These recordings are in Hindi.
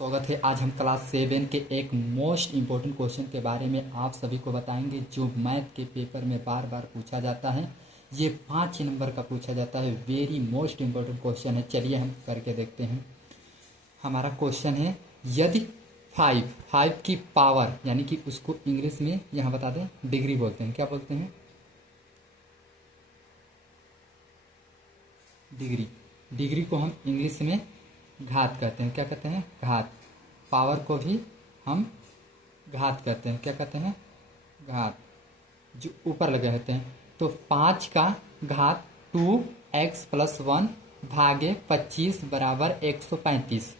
स्वागत है। आज हम क्लास 7 के एक मोस्ट इम्पोर्टेंट क्वेश्चन के बारे में आप सभी को बताएंगे जो मैथ के पेपर में बार बार पूछा जाता है। ये 5 नंबर का पूछा जाता है। वेरी मोस्ट इम्पोर्टेंट क्वेश्चन है। चलिए हम करके देखते हैं। हमारा क्वेश्चन है, यदि 5 की पावर, यानी कि उसको इंग्लिश में यहाँ बता दें डिग्री बोलते हैं। क्या बोलते हैं? डिग्री को हम इंग्लिश में घात कहते हैं। क्या कहते हैं? घात। पावर को भी हम घात कहते हैं। क्या कहते हैं? घात। जो ऊपर लगे होते हैं। तो 5 का घात 2x+1 भागे 25 बराबर 135।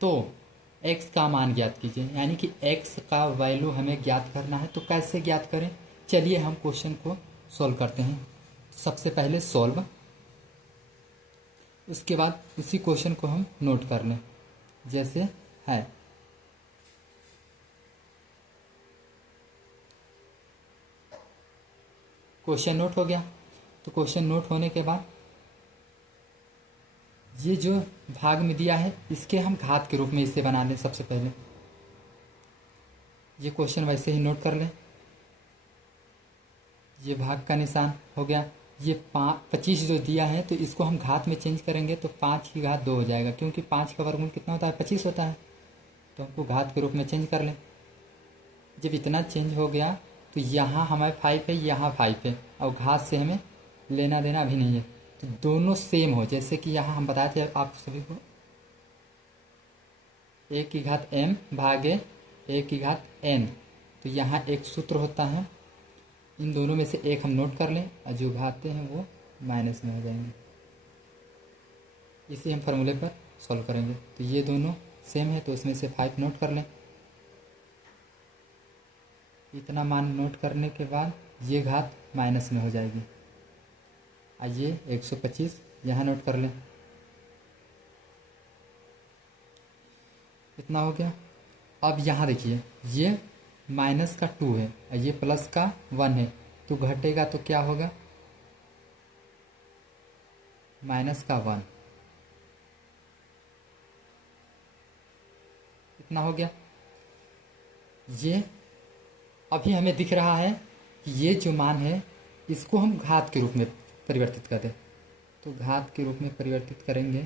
तो x का मान ज्ञात कीजिए, यानी कि x का वैल्यू हमें ज्ञात करना है। तो कैसे ज्ञात करें? चलिए हम क्वेश्चन को सॉल्व करते हैं। सबसे पहले सॉल्व, उसके बाद उसी क्वेश्चन को हम नोट कर लें जैसे है। क्वेश्चन नोट हो गया। तो क्वेश्चन नोट होने के बाद ये जो भाग में दिया है इसके हम घात के रूप में इसे बना लें। सबसे पहले ये क्वेश्चन वैसे ही नोट कर लें। ये भाग का निशान हो गया। ये 25 जो दिया है तो इसको हम घात में चेंज करेंगे तो 5 की घात 2 हो जाएगा, क्योंकि 5 का वर्गमूल कितना होता है? 25 होता है। तो हमको घात के रूप में चेंज कर लें। जब इतना चेंज हो गया तो यहाँ हमारे 5 है, यहाँ 5 है, और घात से हमें लेना देना अभी नहीं है। तो दोनों सेम हो, जैसे कि यहाँ हम बताए थे आप सभी को, a की घात m भागे a की घात n। तो यहाँ एक सूत्र होता है, इन दोनों में से एक हम नोट कर लें और जो घाते हैं वो माइनस में हो जाएंगे। इसे हम फॉर्मूले पर सॉल्व करेंगे। तो ये दोनों सेम है तो इसमें से 5 नोट कर लें। इतना मान नोट करने के बाद ये घात माइनस में हो जाएगी। आइए 125 यहाँ नोट कर लें। इतना हो गया। अब यहाँ देखिए, ये माइनस का 2 है और ये प्लस का 1 है, तो घटेगा तो क्या होगा? माइनस का 1। इतना हो गया। ये अभी हमें दिख रहा है कि ये जो मान है इसको हम घात के रूप में परिवर्तित कर दें। तो घात के रूप में परिवर्तित करेंगे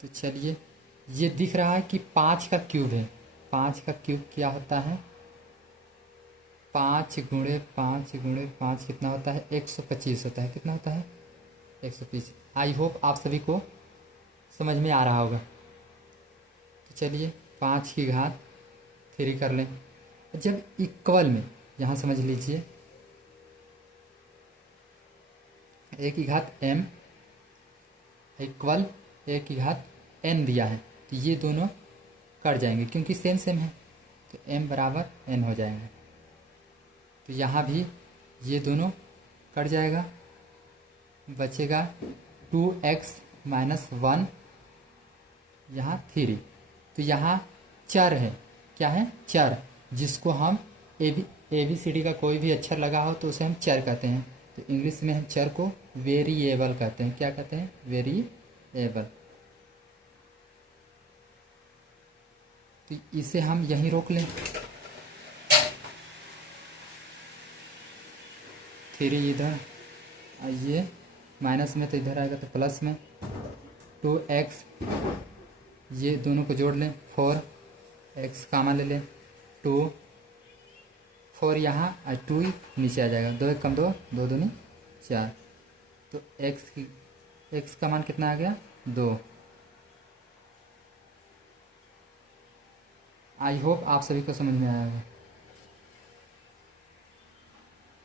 तो चलिए, ये दिख रहा है कि 5 का क्यूब है। 5 का क्यूब क्या होता है? 5 गुणे 5 गुणे 5 कितना होता है? 125 होता है। कितना होता है? 125। आई होप आप सभी को समझ में आ रहा होगा। तो चलिए 5 की घात 3 कर लें। जब इक्वल में, यहाँ समझ लीजिए, a की घात m इक्वल a की घात n दिया है, तो ये दोनों कट जाएंगे क्योंकि सेम सेम है। तो m बराबर n हो जाएगा। तो यहाँ भी ये दोनों कट जाएगा, बचेगा 2x-1, यहाँ 3। तो यहाँ चर है। क्या है? चर, जिसको हम ABCD का कोई भी अक्षर लगा हो तो उसे हम चर कहते हैं। तो इंग्लिश में हम चर को वेरिएबल कहते हैं। क्या कहते हैं? वेरिएबल। तो इसे हम यहीं रोक लें। 3 इधर, आइए माइनस में तो इधर आएगा तो प्लस में 2x, ये दोनों को जोड़ लें, 4x कामन ले लें, 2 4 यहाँ और 2 नीचे आ जाएगा। 2 1 कम 2, 2 दूनी 4। तो x का मान कितना आ गया? 2। आई होप आप सभी को समझ में आया होगा।